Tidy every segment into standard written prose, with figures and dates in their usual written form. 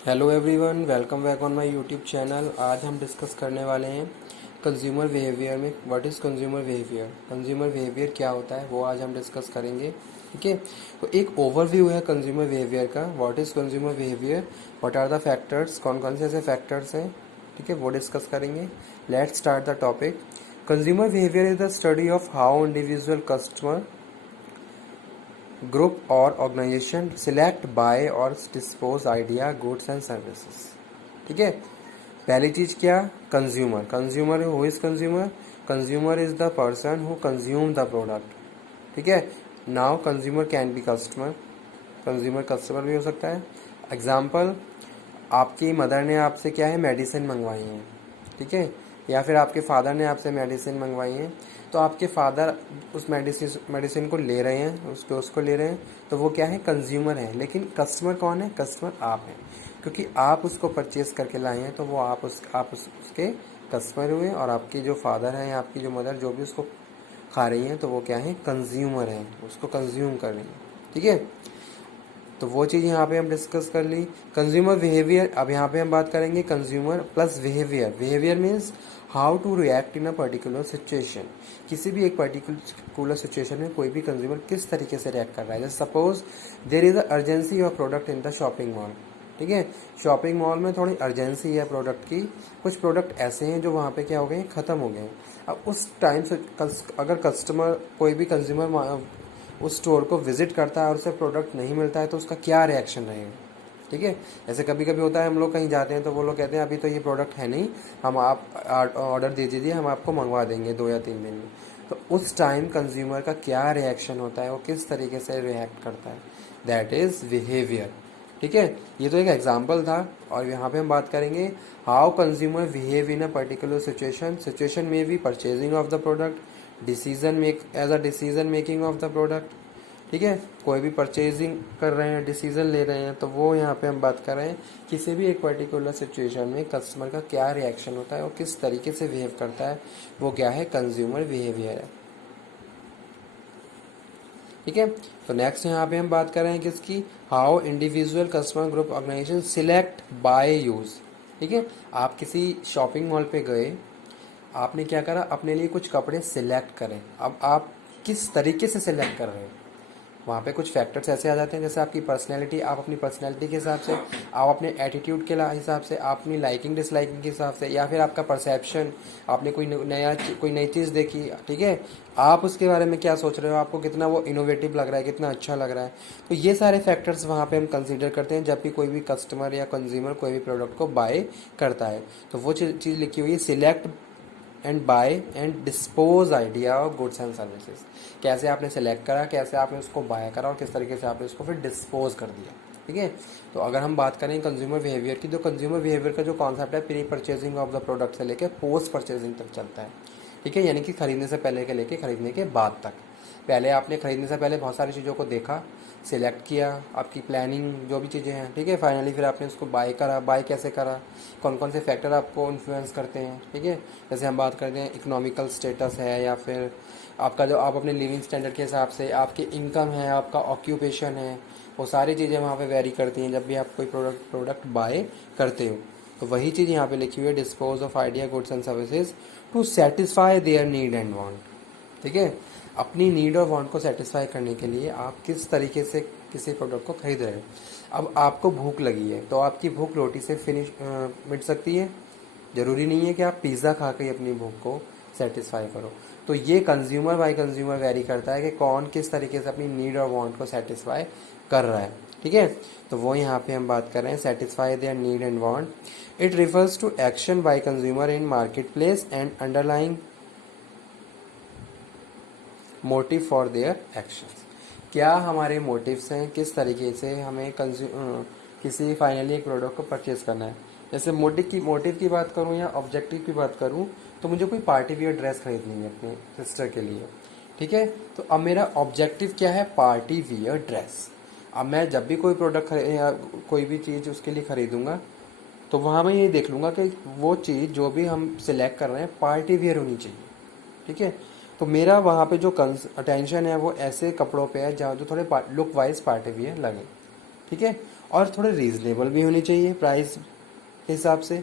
Hello everyone, welcome back on my YouTube channel. आज हम discuss करने वाले हैं कंज्यूमर बिहेवियर में what is consumer behaviour. Consumer behaviour क्या होता है वो आज हम डिस्कस करेंगे। ठीक है, तो एक ओवरव्यू है कंज्यूमर बिहेवियर का। What is consumer behaviour, what are the factors, कौन कौन से ऐसे फैक्टर्स हैं, ठीक है, वो डिस्कस करेंगे। Let's start the topic. Consumer behaviour is the study of how individual customer group और ऑर्गेनाइजेशन सिलेक्ट बाय और dispose idea goods and services. ठीक है, पहली चीज क्या, consumer. Consumer, who is consumer? Consumer is the person who consume the product. ठीक है, now consumer can be customer. Consumer customer भी हो सकता है। एग्जाम्पल, आपकी मदर ने आपसे क्या है, मेडिसिन मंगवाई है, ठीक है, या फिर आपके फादर ने आपसे मेडिसिन मंगवाई है, तो आपके फादर उस मेडिसिन को ले रहे हैं, उस डोज को ले रहे हैं, तो वो क्या है, कंज्यूमर है। लेकिन कस्टमर कौन है? कस्टमर आप हैं, क्योंकि आप उसको परचेज करके लाए हैं, तो वो उसके कस्टमर हुए। और आपके जो फादर हैं या आपकी जो मदर जो भी उसको खा रही हैं, तो वो क्या है, कंज्यूमर हैं, उसको कंज्यूम कर रही हैं। ठीक है, तो वो चीज़ यहाँ पे हम डिस्कस कर ली। कंज्यूमर बिहेवियर, अब यहाँ पे हम बात करेंगे consumer plus behaviour. Behaviour means how to react in a particular situation. किसी भी एक पर्टिकुलर सिचुएशन में कोई भी कंज्यूमर किस तरीके से रिएक्ट कर रहा है। जैसे suppose there is a urgency of product in the shopping mall. ठीक है, शॉपिंग मॉल में थोड़ी अर्जेंसी है प्रोडक्ट की। कुछ प्रोडक्ट ऐसे हैं जो वहाँ पे क्या हो गए हैं, ख़त्म हो गए हैं। अब उस टाइम से अगर कस्टमर, कोई भी कंज्यूमर उस स्टोर को विजिट करता है और उसे प्रोडक्ट नहीं मिलता है, तो उसका क्या रिएक्शन रहेगा। ठीक है, ऐसे कभी कभी होता है, हम लोग कहीं जाते हैं तो वो लोग कहते हैं अभी तो ये प्रोडक्ट है नहीं, हम आप ऑर्डर दे दीजिए, हम आपको मंगवा देंगे 2 या 3 दिन में। तो उस टाइम कंज्यूमर का क्या रिएक्शन होता है, वो किस तरीके से रिएक्ट करता है, दैट इज बिहेवियर। ठीक है, ये तो एक एग्जाम्पल था। और यहाँ पे हम बात करेंगे how consumer behave in a particular situation. Situation में भी purchasing of the product, decision making of the product. ठीक है, कोई भी परचेजिंग कर रहे हैं, डिसीजन ले रहे हैं, तो वो यहाँ पे हम बात कर रहे हैं किसी भी एक पर्टिकुलर सिचुएशन में कस्टमर का क्या रिएक्शन होता है, वो किस तरीके से बिहेव करता है, वो क्या है, कंज्यूमर बिहेवियर है। ठीक है, तो नेक्स्ट यहाँ पे हम बात कर रहे हैं किसकी, how individual customer group organisation select buy use. ठीक है, आप किसी शॉपिंग मॉल पे गए, आपने क्या करा, अपने लिए कुछ कपड़े सिलेक्ट करें। अब आप किस तरीके से सिलेक्ट कर रहे हैं, वहाँ पे कुछ फैक्टर्स ऐसे आ जाते हैं, जैसे आपकी पर्सनैलिटी, आप अपनी पर्सनैलिटी के हिसाब से, आप अपने एटीट्यूड के हिसाब से, आप अपनी लाइकिंग डिसलाइकिंग के हिसाब से, या फिर आपका परसेप्शन, आपने कोई नई चीज़ देखी, ठीक है, आप उसके बारे में क्या सोच रहे हो, आपको कितना वो इनोवेटिव लग रहा है, कितना अच्छा लग रहा है। तो ये सारे फैक्टर्स वहाँ पे हम कंसीडर करते हैं जब भी कोई भी कस्टमर या कंज्यूमर कोई भी प्रोडक्ट को बाय करता है। तो वो चीज़ लिखी हुई है, select and buy and dispose idea of goods and services. कैसे आपने सेलेक्ट करा, कैसे आपने उसको बाय करा, और किस तरीके से आपने उसको फिर डिस्पोज कर दिया। ठीक है, तो अगर हम बात करें कंज्यूमर बिहेवियर की, तो कंज्यूमर बिहेवियर का जो कॉन्सेप्ट है, pre purchasing of the product से लेकर पोस्ट परचेजिंग तक चलता है। ठीक है, यानी कि खरीदने से पहले के लेके खरीदने के बाद तक। पहले आपने खरीदने से पहले बहुत सारी चीज़ों को देखा, सिलेक्ट किया, आपकी प्लानिंग जो भी चीज़ें हैं, ठीक है, फाइनली फिर आपने उसको बाय करा। बाय कैसे करा, कौन कौन से फैक्टर आपको इन्फ्लुएंस करते हैं। ठीक है, जैसे हम बात करते हैं इकोनॉमिकल स्टेटस है, या फिर आपका जो आप अपने लिविंग स्टैंडर्ड के हिसाब से, आपकी इनकम है, आपका ऑक्यूपेशन है, वो सारी चीज़ें वहाँ पे वेरी करती हैं जब भी आप कोई प्रोडक्ट बाय करते हो। तो वही चीज़ यहाँ पे लिखी हुई है, dispose of idea goods and services to satisfy their need and want. ठीक है, अपनी नीड और वांट को सेटिस्फाई करने के लिए आप किस तरीके से किसी प्रोडक्ट को खरीद रहे हैं। अब आपको भूख लगी है, तो आपकी भूख रोटी से मिट सकती है, ज़रूरी नहीं है कि आप पिज़्ज़ा खा के अपनी भूख को सेटिस्फाई करो। तो ये कंज्यूमर बाय कंज्यूमर वेरी करता है कि कौन किस तरीके से अपनी नीड और वांट को सेटिस्फाई कर रहा है। ठीक है, तो वो यहाँ पे हम बात कर रहे हैं, satisfy their need and want. It refers to action by consumer in market place and underlying motive for their actions. क्या हमारे मोटिव्स हैं, किस तरीके से हमें किसी फाइनली एक प्रोडक्ट को परचेज करना है। जैसे मोटिव की बात करूं या ऑब्जेक्टिव की बात करूं, तो मुझे कोई पार्टी वियर ड्रेस खरीदनी है अपने सिस्टर के लिए। ठीक है, तो अब मेरा ऑब्जेक्टिव क्या है, पार्टी वियर ड्रेस। अब मैं जब भी कोई प्रोडक्ट या कोई भी चीज़ उसके लिए खरीदूंगा, तो वहाँ मैं ये देख लूँगा कि वो चीज़ जो भी हम सिलेक्ट कर रहे हैं पार्टी वियर होनी चाहिए। ठीक है, तो मेरा वहाँ पे जो अटेंशन है वो ऐसे कपड़ों पे है जहाँ जो थोड़े लुक वाइज पार्टी वियर लगे। ठीक है, और थोड़े रीजनेबल भी होनी चाहिए प्राइस के हिसाब से।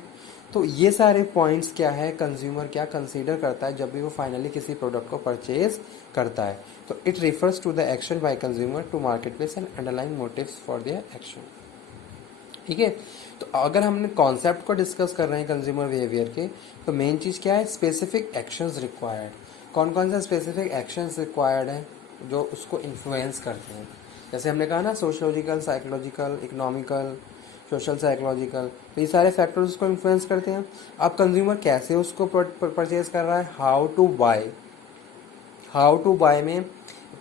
तो ये सारे पॉइंट्स क्या है, कंज्यूमर क्या कंसीडर करता है जब भी वो फाइनली किसी प्रोडक्ट को परचेज करता है। तो it refers to the action by consumer to market place and underlying motives for their action. ठीक है, तो अगर हमने कॉन्सेप्ट को डिस्कस कर रहे हैं कंज्यूमर बिहेवियर के, तो मेन चीज़ क्या है, स्पेसिफिक एक्शंस रिक्वायर्ड। कौन कौन से स्पेसिफिक एक्शंस रिक्वायर्ड हैं जो उसको इन्फ्लुएंस करते हैं। जैसे हमने कहा ना, sociological, psychological, economical, social, psychological, तो ये सारे फैक्टर्स उसको इन्फ्लुएंस करते हैं। अब कंज्यूमर कैसे उसको परचेज कर रहा है, how to buy. How to buy में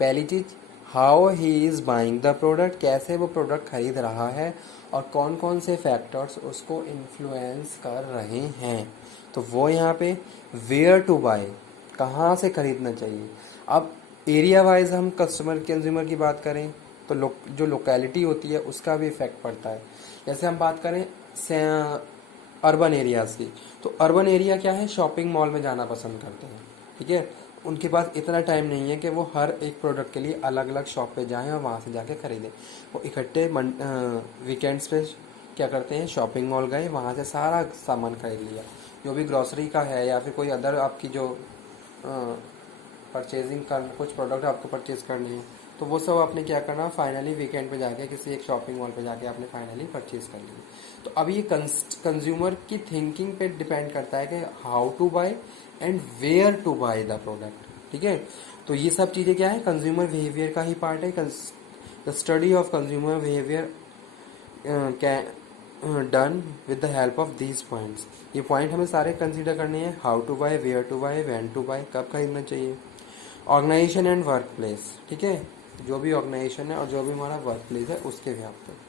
पहली चीज, how he is buying the product, कैसे वो प्रोडक्ट खरीद रहा है और कौन कौन से फैक्टर्स उसको इन्फ्लुएंस कर रहे हैं। तो वो यहाँ पे वेयर टू बाय, कहाँ से खरीदना चाहिए। अब एरिया वाइज हम कस्टमर कंज्यूमर की बात करें तो जो लोकेलिटी होती है उसका भी इफेक्ट पड़ता है। जैसे हम बात करें अर्बन एरियाज़ की, तो अर्बन एरिया क्या है, शॉपिंग मॉल में जाना पसंद करते हैं। ठीक है, उनके पास इतना टाइम नहीं है कि वो हर एक प्रोडक्ट के लिए अलग अलग शॉप पे जाएं और वहाँ से जाके खरीदें। वो इकट्ठे वीकेंड्स पे क्या करते हैं, शॉपिंग मॉल गए, वहाँ से सारा सामान खरीद लिया, जो भी ग्रॉसरी का है या फिर कोई अदर आपकी जो परचेजिंग कर कुछ प्रोडक्ट आपको परचेज करने हैं, तो वो सब आपने क्या करना, फाइनली वीकेंड पे जाके किसी एक शॉपिंग मॉल पे जाके आपने फाइनली परचेज कर लिया। तो अब ये कंज्यूमर की थिंकिंग पे डिपेंड करता है कि how to buy and where to buy the product. ठीक है, तो ये सब चीज़ें क्या है, कंज्यूमर बिहेवियर का ही पार्ट है। The study of consumer behaviour done with the help of these points. ये पॉइंट हमें सारे कंसीडर करने हैं, how to buy, where to buy, when to buy, कब खरीदना चाहिए। ऑर्गेनाइजेशन एंड वर्क प्लेस, ठीक है, जो भी ऑर्गेनाइजेशन है और जो भी हमारा वर्क प्लेस है उसके भी पे।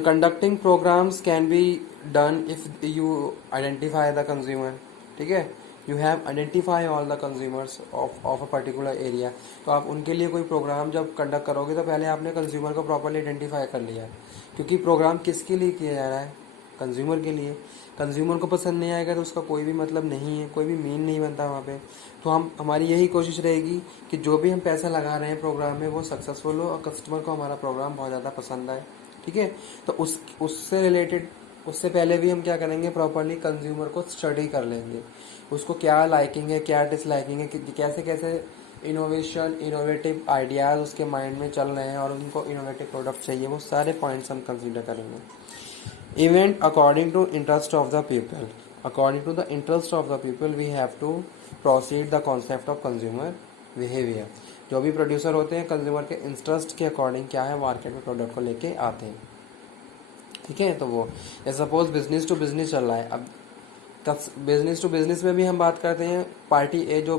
Conducting programmes can be done if you identify the consumer. ठीक है, you have identify all the consumers of a particular area. तो आप उनके लिए कोई प्रोग्राम जब कंडक्ट करोगे तो पहले आपने कंज्यूमर को प्रॉपरली आइडेंटिफाई कर लिया है, क्योंकि प्रोग्राम किसके लिए किया जा रहा है, कंज्यूमर के लिए। कंज्यूमर को पसंद नहीं आएगा तो उसका कोई भी मतलब नहीं है, कोई भी मीन नहीं बनता वहाँ पे। तो हमारी यही कोशिश रहेगी कि जो भी हम पैसा लगा रहे हैं प्रोग्राम में वो सक्सेसफुल हो और कस्टमर को हमारा प्रोग्राम बहुत ज़्यादा पसंद आए। ठीक है, तो उससे रिलेटेड, उससे पहले भी हम क्या करेंगे, प्रॉपरली कंज्यूमर को स्टडी कर लेंगे, उसको क्या लाइकिंग है, क्या डिसलाइकिंग है, कैसे कैसे इनोवेटिव आइडियाज़ उसके माइंड में चल रहे हैं और उनको इनोवेटिव प्रोडक्ट चाहिए, वो सारे पॉइंट्स हम कंसीडर करेंगे। Event according to interest of the people, according to the interest of the people we have to proceed the concept of consumer behaviour. जो भी प्रोड्यूसर होते हैं कंज्यूमर के इंटरेस्ट के अकॉर्डिंग क्या है मार्केट में प्रोडक्ट को लेके आते हैं। ठीक है, तो वो सपोज बिजनेस टू बिजनेस चल रहा है, अब बिजनेस टू बिजनेस में भी हम बात करते हैं, पार्टी ए जो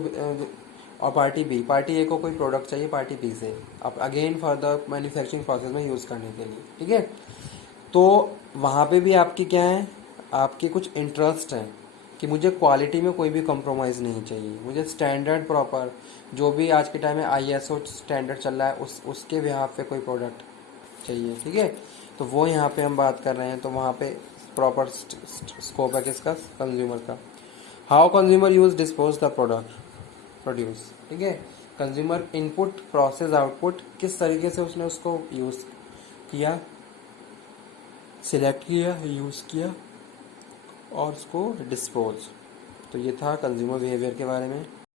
और पार्टी बी, पार्टी ए को कोई प्रोडक्ट चाहिए पार्टी बी से, अब again for the manufacturing process में यूज़ करने के लिए। ठीक है, तो वहाँ पे भी आपकी क्या है, आपके कुछ इंटरेस्ट हैं कि मुझे क्वालिटी में कोई भी कॉम्प्रोमाइज़ नहीं चाहिए, मुझे स्टैंडर्ड प्रॉपर जो भी आज के टाइम में ISO स्टैंडर्ड चल रहा है उसके बिहाफ पे कोई प्रोडक्ट चाहिए। ठीक है, तो वो यहाँ पे हम बात कर रहे हैं, तो वहाँ पे प्रॉपर स्कोप है किसका, कंज्यूमर का। How consumer use dispose the produce. ठीक है, कंज्यूमर इनपुट प्रोसेस आउटपुट किस तरीके से उसने उसको यूज़ किया, सिलेक्ट किया, यूज़ किया और उसको डिस्पोज। तो ये था कंज्यूमर बिहेवियर के बारे में।